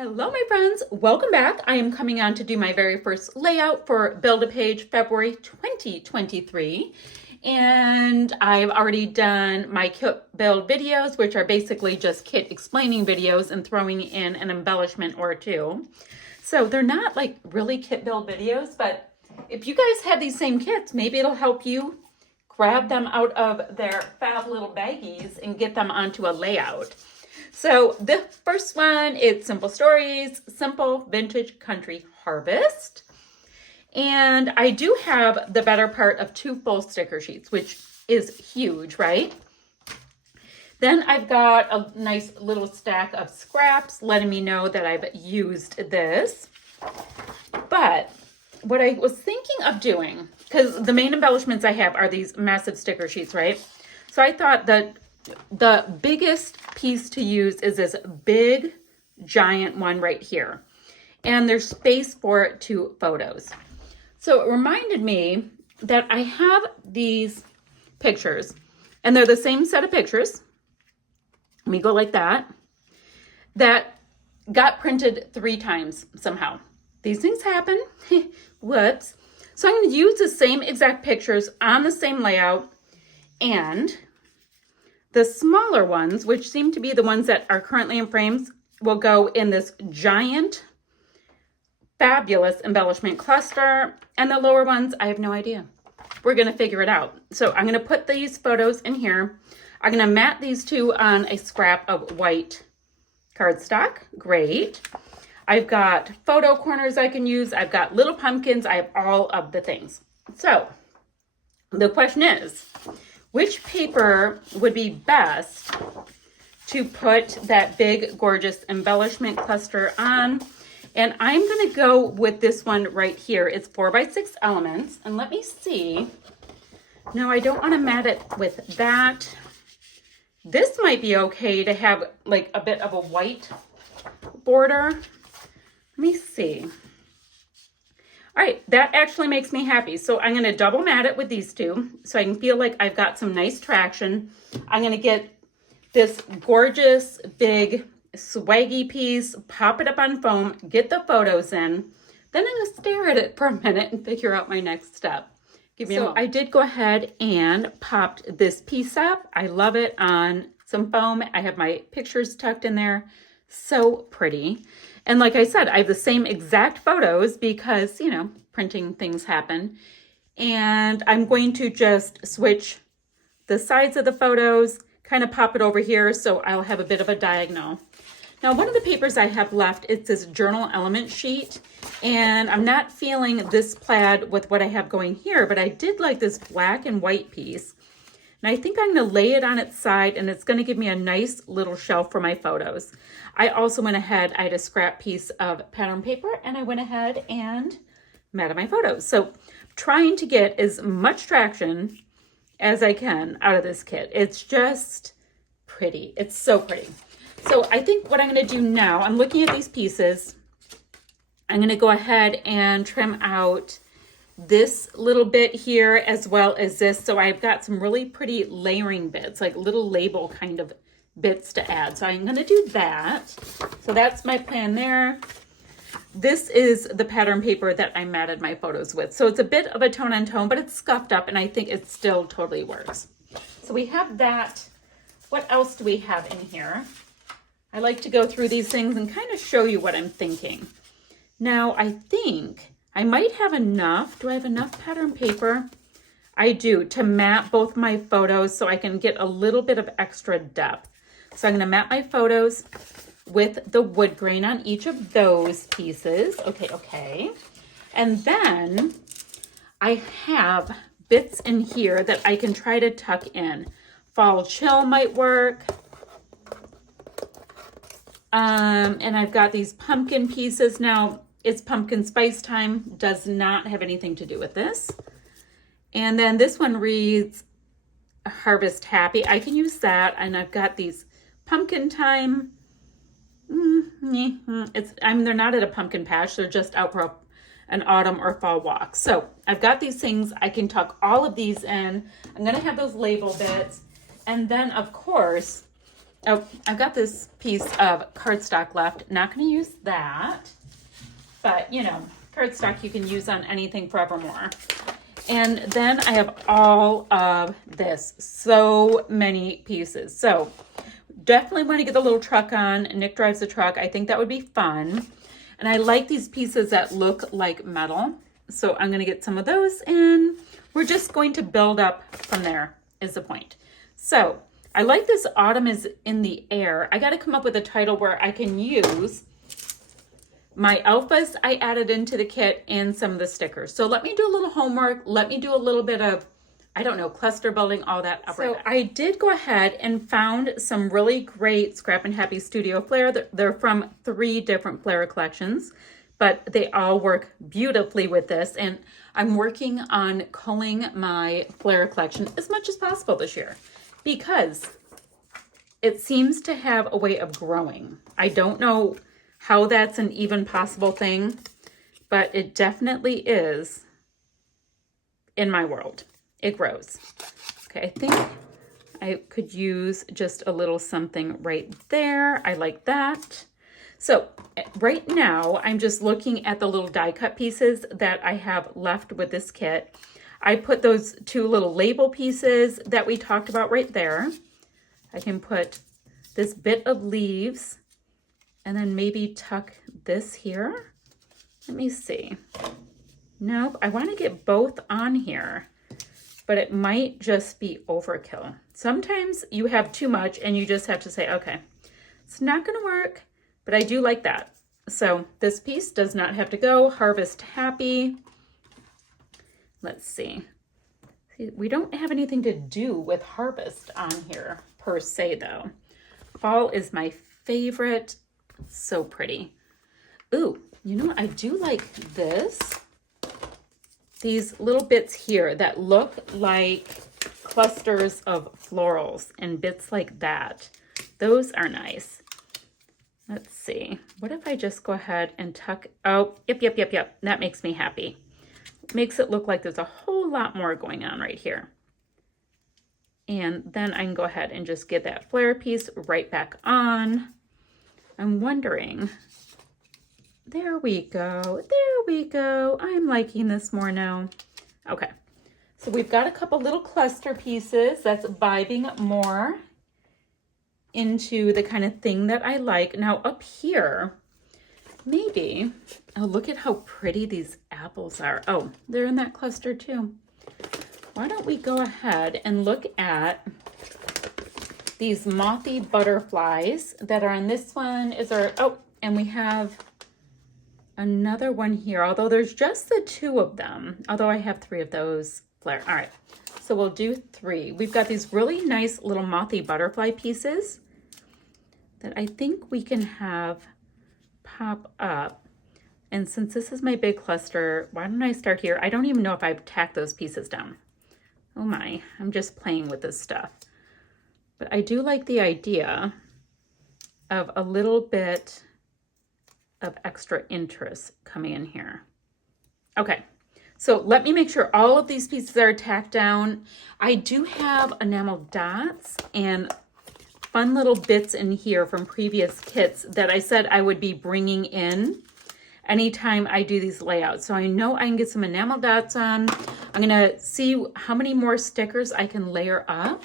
Hello, my friends. Welcome back. I am coming on to do my very first layout for Build-A-Page February 2023. And I've already done my kit build videos, which are basically just kit explaining videos and throwing in an embellishment or two. So they're not like really kit build videos, but if you guys have these same kits, maybe it'll help you grab them out of their fab little baggies and get them onto a layout. So the first one is Simple Stories, Simple Vintage Country Harvest. And I do have the better part of 2 full sticker sheets, which is huge, right? Then I've got a nice little stack of scraps letting me know that I've used this. But what I was thinking of doing, because the main embellishments I have are these massive sticker sheets, right? So I thought that the biggest piece to use is this big, giant one right here. And there's space for 2 photos. So it reminded me that I have these pictures, and they're the same set of pictures. Let me go like that. That got printed 3 times somehow. These things happen. Whoops. So I'm going to use the same exact pictures on the same layout, and the smaller ones, which seem to be the ones that are currently in frames, will go in this giant, fabulous embellishment cluster. And the lower ones, I have no idea. We're going to figure it out. So I'm going to put these photos in here. I'm going to mat these 2 on a scrap of white cardstock. Great. I've got photo corners I can use. I've got little pumpkins. I have all of the things. So the question is, which paper would be best to put that big, gorgeous embellishment cluster on? And I'm going to go with this one right here. It's 4x6 elements. And let me see. No, I don't want to mat it with that. This might be okay to have like a bit of a white border. Let me see. All right, that actually makes me happy. So I'm going to double mat it with these 2 so I can feel like I've got some nice traction. I'm going to get this gorgeous, big, swaggy piece, pop it up on foam, get the photos in. Then I'm going to stare at it for a minute and figure out my next step. Give me a moment. I did go ahead and popped this piece up. I love it on some foam. I have my pictures tucked in there. So pretty. And like I said, I have the same exact photos because, you know, printing things happen. And I'm going to just switch the sides of the photos, kind of pop it over here so I'll have a bit of a diagonal. Now, one of the papers I have left is this journal element sheet. And I'm not feeling this plaid with what I have going here, but I did like this black and white piece. And I think I'm going to lay it on its side, and it's going to give me a nice little shelf for my photos. I also went ahead, I had a scrap piece of pattern paper, and I went ahead and matted my photos. So trying to get as much traction as I can out of this kit. It's just pretty. It's so pretty. So I think what I'm going to do now, I'm looking at these pieces. I'm going to go ahead and trim out this little bit here as well as this. So I've got some really pretty layering bits, like little label kind of bits to add. So I'm going to do that. So that's my plan there. This is the pattern paper that I matted my photos with. So it's a bit of a tone on tone, but it's scuffed up and I think it still totally works. So we have that. What else do we have in here? I like to go through these things and kind of show you what I'm thinking. Now I think I might have enough. Do I have enough pattern paper? I do, to mat both my photos so I can get a little bit of extra depth. So I'm going to mat my photos with the wood grain on each of those pieces. Okay. And then I have bits in here that I can try to tuck in. Fall chill might work. And I've got these pumpkin pieces. Now, it's pumpkin spice time. Does not have anything to do with this. And then this one reads Harvest Happy. I can use that. And I've got these pumpkin time. They're not at a pumpkin patch. They're just out for an autumn or fall walk. So I've got these things. I can tuck all of these in. I'm going to have those label bits. And then, of course, Oh, I've got this piece of cardstock left. Not going to use that, but you know, cardstock you can use on anything forevermore. And then I have all of this, so many pieces. So definitely want to get the little truck on. Nick drives the truck. I think that would be fun. And I like these pieces that look like metal. So I'm going to get some of those and we're just going to build up from there is the point. So I like this autumn is in the air. I got to come up with a title where I can use my alphas I added into the kit and some of the stickers. So let me do a little homework. Let me do a little bit of, I don't know, cluster building, all that. So I did go ahead and found some really great Scrappin' Happy Studio Flair. They're from 3 different Flair collections, but they all work beautifully with this. And I'm working on culling my Flair collection as much as possible this year because it seems to have a way of growing. I don't know how that's an even possible thing, but it definitely is in my world. It grows. Okay, I think I could use just a little something right there. I like that. So right now, I'm just looking at the little die cut pieces that I have left with this kit. I put those 2 little label pieces that we talked about right there. I can put this bit of leaves and then maybe tuck this here. Let me see. Nope, I want to get both on here, but it might just be overkill. Sometimes you have too much and you just have to say, okay, it's not going to work, but I do like that. So this piece does not have to go. Harvest Happy. Let's see. We don't have anything to do with harvest on here per se though. Fall is my favorite. So pretty. Ooh, you know what? I do like this. These little bits here that look like clusters of florals and bits like that. Those are nice. Let's see. What if I just go ahead and tuck? Oh, yep. That makes me happy. Makes it look like there's a whole lot more going on right here. And then I can go ahead and just get that flare piece right back on. I'm wondering, there we go. I'm liking this more now. Okay, so we've got a couple little cluster pieces that's vibing more into the kind of thing that I like. Now up here, maybe, oh, look at how pretty these apples are. Oh, they're in that cluster too. Why don't we go ahead and look at these mothy butterflies that are on this one. And we have another one here, although there's just the 2 of them, although I have 3 of those Flair. All right, so we'll do 3. We've got these really nice little mothy butterfly pieces that I think we can have pop up. And since this is my big cluster, why don't I start here? I don't even know if I've tacked those pieces down. Oh my, I'm just playing with this stuff. But I do like the idea of a little bit of extra interest coming in here. Okay, so let me make sure all of these pieces are tacked down. I do have enamel dots and fun little bits in here from previous kits that I said I would be bringing in anytime I do these layouts. So I know I can get some enamel dots on. I'm gonna see how many more stickers I can layer up.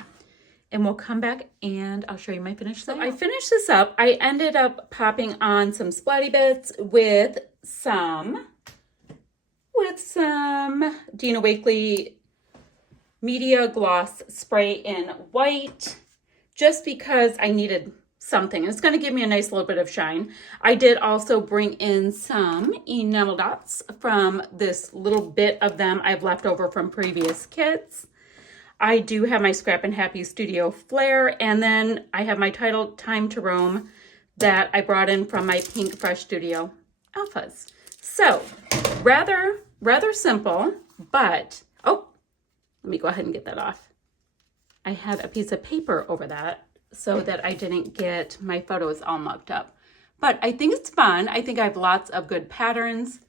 And we'll come back and I'll show you my finished layout. So I finished this up. I ended up popping on some splatty bits with some Dina Wakley Media Gloss Spray in white, just because I needed something. It's going to give me a nice little bit of shine. I did also bring in some enamel dots from this little bit of them I've left over from previous kits. I do have my Scrappin' Happy Studio Flair, and then I have my title Time to Roam that I brought in from my Pink Fresh Studio Alphas. So rather simple, but oh, let me go ahead and get that off. I had a piece of paper over that so that I didn't get my photos all mucked up. But I think it's fun. I think I have lots of good patterns.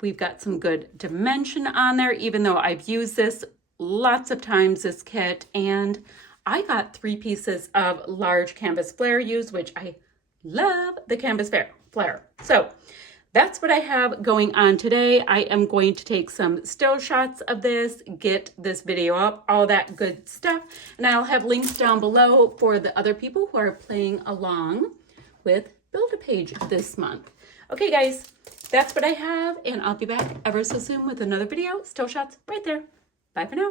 We've got some good dimension on there, even though I've used this lots of times, this kit, and I got 3 pieces of large canvas flare used, which I love the canvas flare. So that's what I have going on today. I am going to take some still shots of this, get this video up, all that good stuff. And I'll have links down below for the other people who are playing along with Build-A-Page this month. Okay, guys, that's what I have, and I'll be back ever so soon with another video. Still shots right there. Bye for now.